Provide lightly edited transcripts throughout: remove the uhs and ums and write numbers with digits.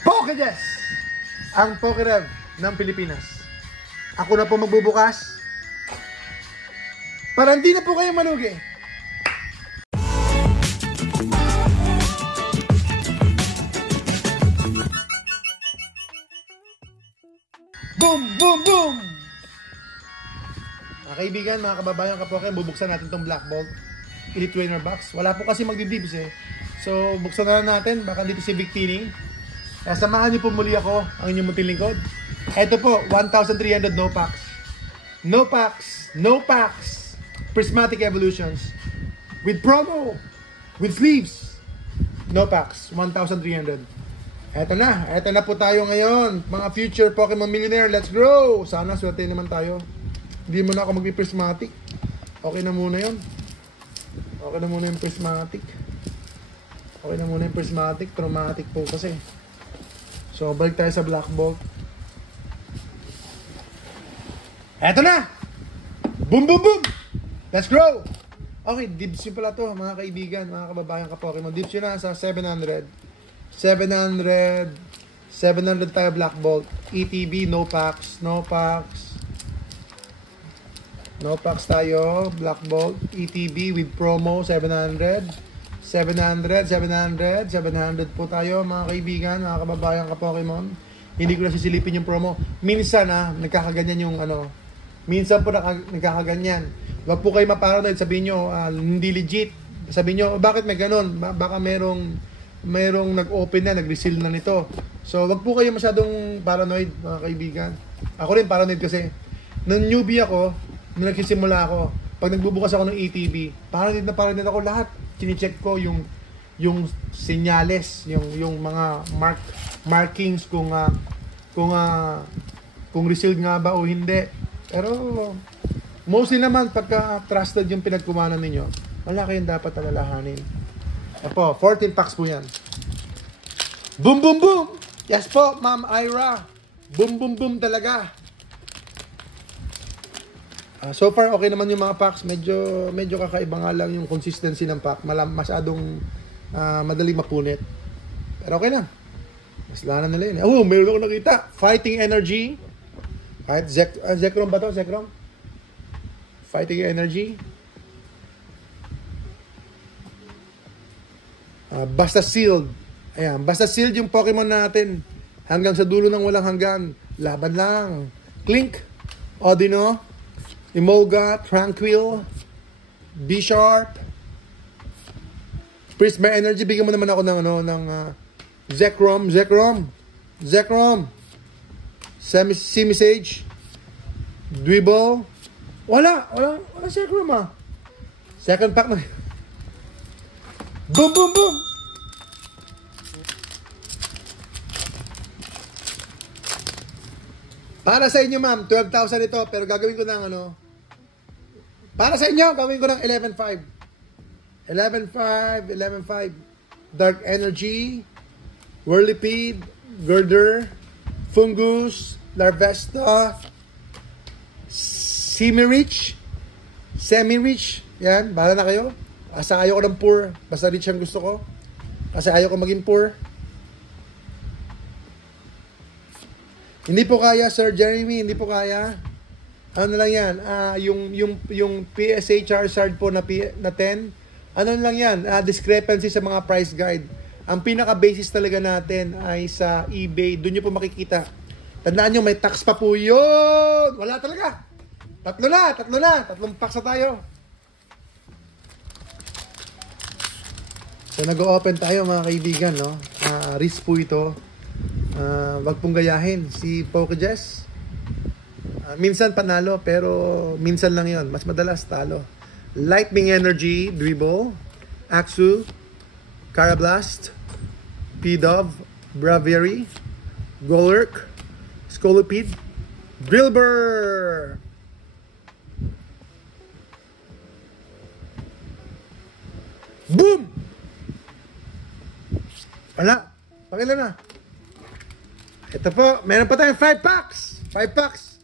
Pokedex! Ang Pokerev ng Pilipinas. Ako na po magbubukas. Para hindi na po kayo malugi. Boom! Boom! Boom! Mga kaibigan, mga kababayan, kapoke, bubuksan natin tong Black Bolt Elite Trainer Box. Wala po kasi magdidibs eh. So, buksan na lang natin. Baka dito si Vic Tining. Kaya samahan niyo po muli ako, ang inyong munting lingkod. Ito po, 1,300 no packs. No packs, no packs. Prismatic Evolutions. With promo. With sleeves. No packs, 1,300. Eto na po tayo ngayon. Mga future Pokemon Millionaire, let's grow! Sana swerte naman tayo. Hindi mo na ako mag-prismatic. Okay na muna yun. Okay na muna yung prismatic. Okay na muna yung prismatic. Traumatic po kasi. So, balik tayo sa Black Bolt. Eto na! Boom, boom, boom! Let's grow! Okay, dibs yun pala to, mga kaibigan, mga kababayan ka-Pokemon. Dibs yun na sa 700. 700 tayo Black Bolt. ETB, no packs. No packs. No packs tayo. Black Bolt. ETB with promo, 700. 700 po tayo, mga kaibigan, mga kababayan ka-Pokemon. Hindi ko na sisilipin yung promo. Minsan nagkakaganyan yung minsan po nagkakaganyan. Wag po kayo maparanoid. Sabihin nyo, hindi legit. Sabihin nyo, bakit may ganun? Baka merong nag-open na, nag-reseal na nito. So, wag po kayo masyadong paranoid, mga kaibigan. Ako rin paranoid kasi. Nung newbie ako, nung nagsisimula ako, pag nagbubukas ako ng ETB, paranoid ako lahat. Chine-check ko yung senyales, yung mga markings kung resealed nga ba o hindi. Pero mostly naman pagka trusted yung pinagkumanan ninyo, wala kayong dapat alalahanin. Apo, 14 packs po yan. Boom, boom, boom! Yes po, Ma'am Ira. Boom, boom, boom talaga. So far, okay naman yung mga packs. Medyo kakaiba nga lang yung consistency ng pack. Masyadong madali mapunit. Pero okay na. Maslanan nila yun. Oh, meron ako nakita. Fighting Energy. Kahit Zekrom ba to? Zekrom? Fighting Energy. Basta Sealed. Ayan, basta Sealed yung Pokemon natin. Hanggang sa dulo ng walang hanggan. Laban lang. Klink. Audino. Emolga. Tranquil. B-Sharp. Prisma Energy. Bigyan mo naman ako ng Zekrom. Simisage. Dwebble. Wala Zekrom Second pack na. Boom, boom, boom! Para sa inyo, ma'am, 12,000 ito, pero gagawin ko ng para sa inyo, gagawin ko ng 11,500. 11,500. Dark Energy, Whirlipede, Girder, Fungus, Larvesta, Semi-Rich, yan, bahala na kayo. Kasi ayaw ko ng poor. Basta rich ang gusto ko. Kasi ayaw ko maging poor. Hindi po kaya, Sir Jeremy. Hindi po kaya. Ano lang yan? Yung PSA Charizard po na 10. Ano lang yan? Discrepancy sa mga price guide. Ang pinaka-basis talaga natin ay sa eBay. Doon nyo po makikita. Tandaan nyo, may tax pa po yun. Wala talaga. Tatlo na. Tatlong packs na tayo. So, nag-open tayo, mga kaibigan, no? Risk po ito. Wag pong gayahin si Pokedex. Minsan panalo, pero minsan lang yon. Mas madalas talo. Lightning Energy, Dwebble, Axu, Carablast, Pidove, Braviary, Golurk, Scolipede, Drillbur. Boom! Wala. Pakila na. Ito po. Meron pa tayong 5 packs. 5 packs.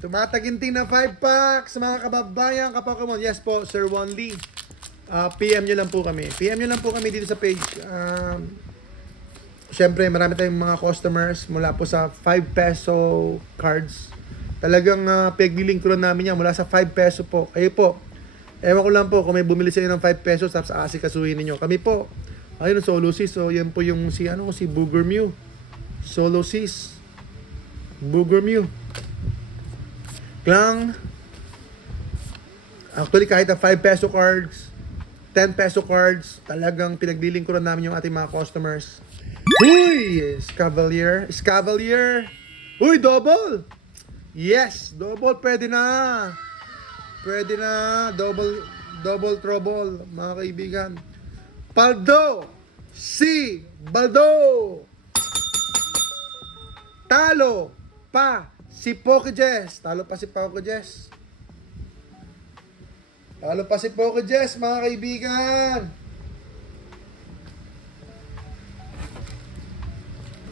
Tumataginting na 5 packs. Mga kababayan, ka-Pokemon. Yes po, Sir Juan Lee. PM nyo lang po kami. PM nyo lang po kami dito sa page. syempre marami tayong mga customers mula po sa 5 peso cards. Talagang pinaglilink ko namin yan mula sa 5 peso po. Kayo po, ewan ko lang po kung may bumili sa inyo ng 5 pesos tapos aasikasuhin ninyo. Kami po, ayun, Solo Sis. So, yan po yung si Booger Mew. Solo Sis. Booger Mew. Klang. Actually, kahit ang 5 peso cards, 10 peso cards, talagang pinaglilink ko namin yung ating mga customers. Uy! Escavalier. Uy, double! Yes, double, pwede na. Pwede na, double trouble, mga kaibigan. Paldo, Baldo. Talo pa si Pokejess. Talo pa si Pokejess, mga kaibigan.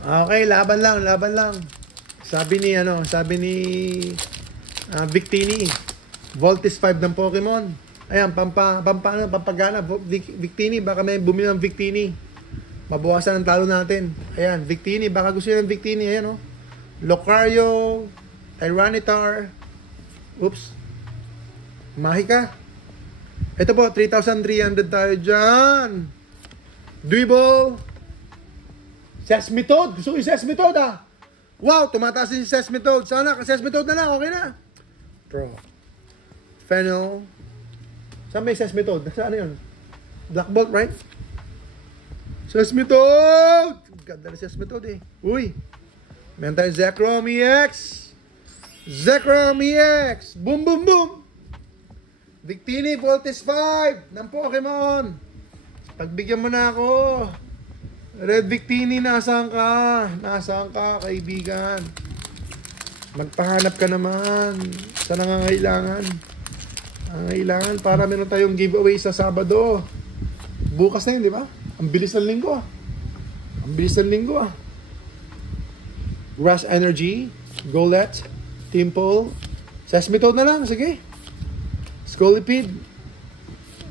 Okay, laban lang. Sabi ni Victini, Voltis 5 ng Pokemon. Ayan, pampagana, Victini, baka may bumili ng Victini. Mabawasan ang talo natin. Ayan, Victini, baka gusto nyo ng Victini. Ayan, oh. Lucario, Tyranitar. Oops. Mahika. Ito po, 3,300 tayo dyan. Dribble. Sesmitode. Gusto ko yung Sesmitode, ah. Wow, tumataas din si Sesmitode. Sana, Sesmitode na lang, okay na. Pro. Fennel. Saan may Sesmitode? Saan yun? Black Bolt, right? Sesmitode! Ganda na Sesmitode, eh. Uy. Meron tayong Zekrom EX. Boom, boom, boom. Victini, Voltis 5 ng Pokemon. Pagbigyan mo na ako. Red Victini, nasaan ka, kaibigan? Magpahanap ka naman sa nangangailangan. Para meron tayong giveaway sa Sabado. Bukas na yun, di ba? Ang bilis ng linggo, Grass Energy, Golett, Timple, Sesmitode na lang, sige. Scolipede,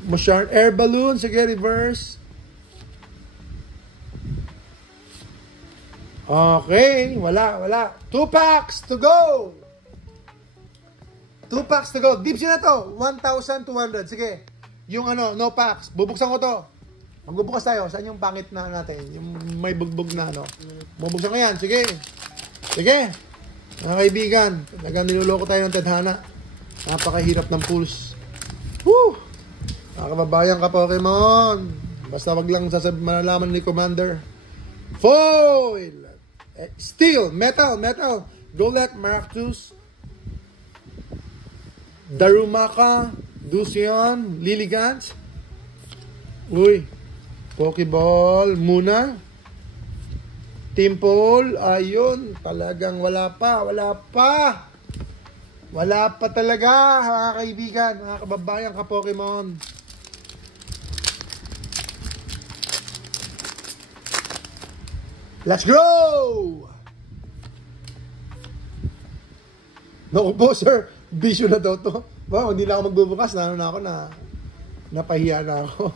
Mushard, Air Balloon, sige, reverse. Okay, wala. 2 packs to go. Dipsy na to, 1,200. Sige, yung no packs. Bubuksan ko to. Magbubukas tayo. Saan yung pangit na natin? Yung may bugbog na, Bubuksan ko yan. Sige. Mga kaibigan, talagang niloloko tayo ng tadhana. Napakahirap ng pulse. Woo! Mga kababayan ka, Pokemon. Basta wag lang malalaman ni Commander. Foil! Steel, metal, Golett, Maractus, Darumaka, Dusion, Lilligant. Uy, Pokeball, Muna, Timple, ayun, talagang wala pa talaga, mga kaibigan, mga kababayan ka, Pokemon. Let's go! Naku po, sir. Bisyo na daw to. Wow, hindi na ako magbubukas. Napahiya na ako.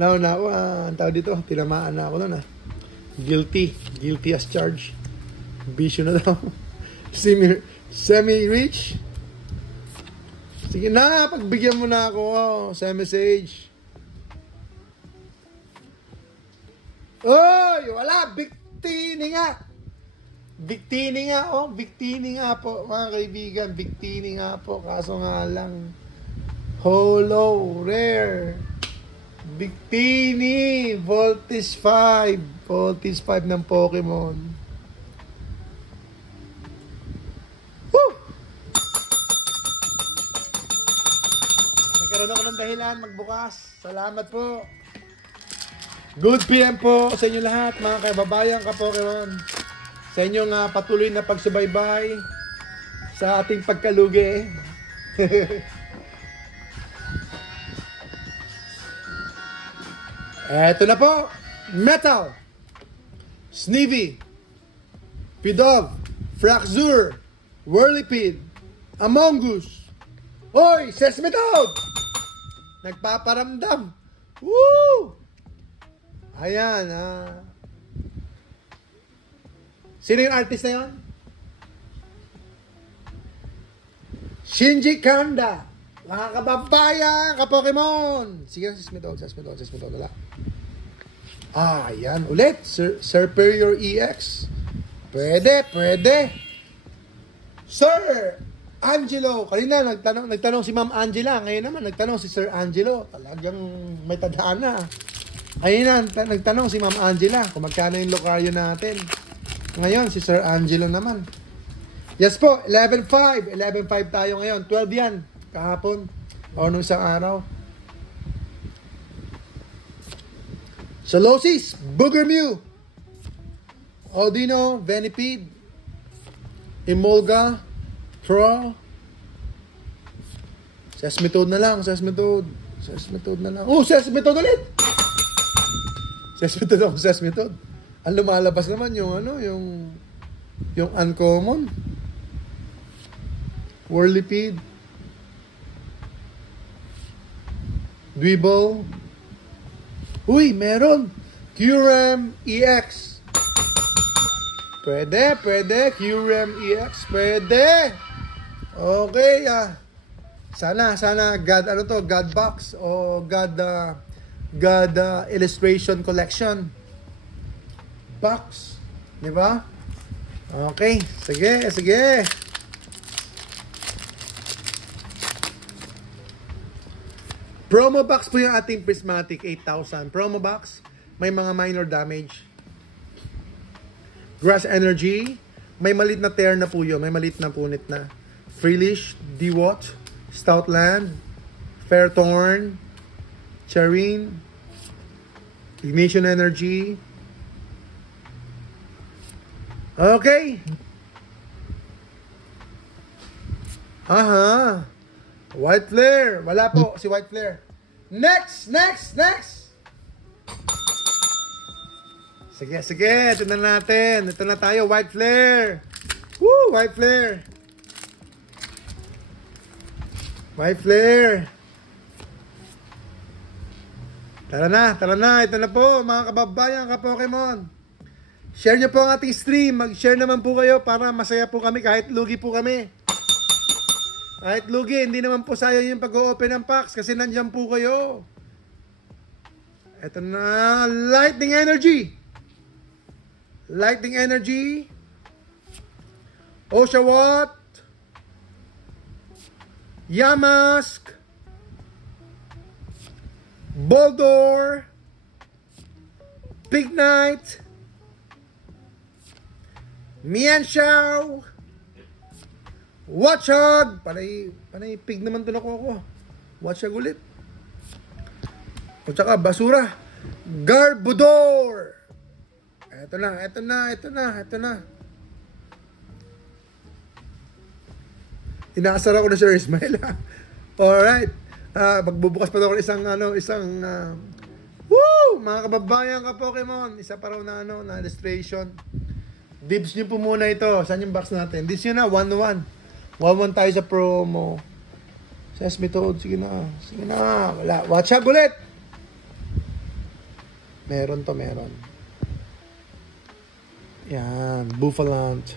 Ang tawag dito, tinamaan na ako nun, Guilty as charged. Bisyo na daw. Semi-reach. Sige na, pagbigyan mo na ako. Semi-sage. Oy, wala, Victini nga po, mga kaibigan, Victini nga po, kaso nga lang, holo, rare, Victini, Voltis 5 ng Pokemon. Woo! Nagkaroon ako ng dahilan magbukas. Salamat po. Good PM po sa inyo lahat, mga kaibabayan ka Pokemon. Sa inyong patuloy na pagsubaybay sa ating pagkalugi. Eto na po. Metal, Snivy, Pidove, Fraxure, Whirlipede, Amongus. Oy, Sesmitode! Nagpaparamdam. Woo! Ayan, Sino yung artist na yun? Shinji Kanda. Mga kababayan, ka-Pokemon. Sige na, Sesmetod, wala. Yan. Ulit. Superior EX. Pwede. Sir Angelo. Kanina, nagtanong si Ma'am Angela. Ngayon naman, nagtanong si Sir Angelo. Talagang may tadhana. Ayun na, nagtanong si Ma'am Angela kung magkano yung lokaryo natin. Ngayon, si Sir Angelo naman. Yes po, 11.5. 11.5 tayo ngayon. 12 yan. Kahapon. O nung isang araw. Solosis, Booger Mew. Audino, Venipede. Emolga. Pro. Sesmetod na lang. Sesmetod na lang. Oh, Sesmetod ulit! Sesmetod. Ang lumalabas naman yung yung uncommon. Whirlipede. Dwebble. Uy, meron. Kyurem EX. Pwede. Kyurem EX. Pwede. Okay, Sana God box o God illustration collection box, di ba? Okay, sige. Promo box po yung ating Prismatic 8,000. Promo box, may mga minor damage. Grass Energy, may malit na tear na po yun, may malit na punit na. Freelish, Dewott, Stoutland, Fairthorn, Charine, Ignition Energy. Okay. White Flare. Wala po si White Flare. Next. Sige. Ito na natin. Ito na tayo. White Flare. Woo! White Flare. Tara na. Ito na po, mga kababayan, ka-Pokemon. Share nyo po ang ating stream. Mag-share naman po kayo para masaya po kami kahit lugi po kami. Kahit lugi, hindi naman po sayang yung pag-o-open ng packs kasi nandiyan po kayo. Ito na, Lightning Energy. Oshawott. Yamask. Boldor. Big Knight. Mienshao. Watchog. Panay pig naman to na ko. Watchog ulit. At saka basura. Garbodor. Ito na. Inaasar ako na Sir Ismail. Alright. Magbubukas pa ako isang mga kababayan ka Pokemon. Isa pa raw na illustration. Dibs nyo po muna ito. Saan yung box natin? Dibs nyo na, 1-1. 1-1 tayo sa promo. Sesmetod, sige na. Wala. Watch out ulit. Meron. Yan. Buffalant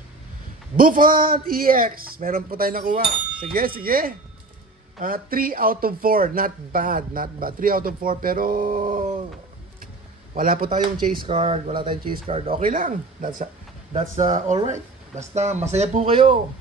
EX. Meron po tayo nakuha. Sige. 3 out of 4. Not bad. 3 out of 4. Pero wala po tayong chase card. Okay lang. That's alright. Basta masaya po kayo.